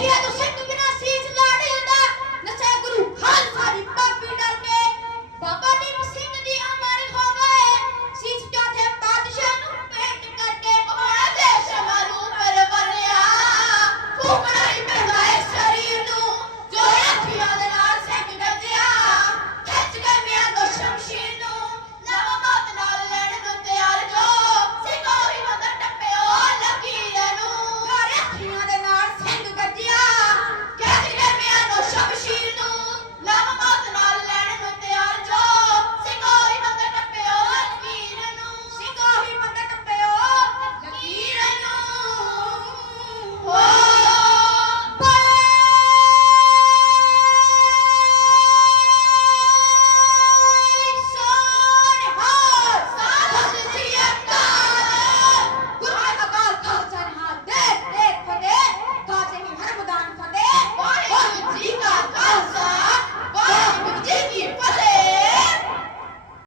Yeah,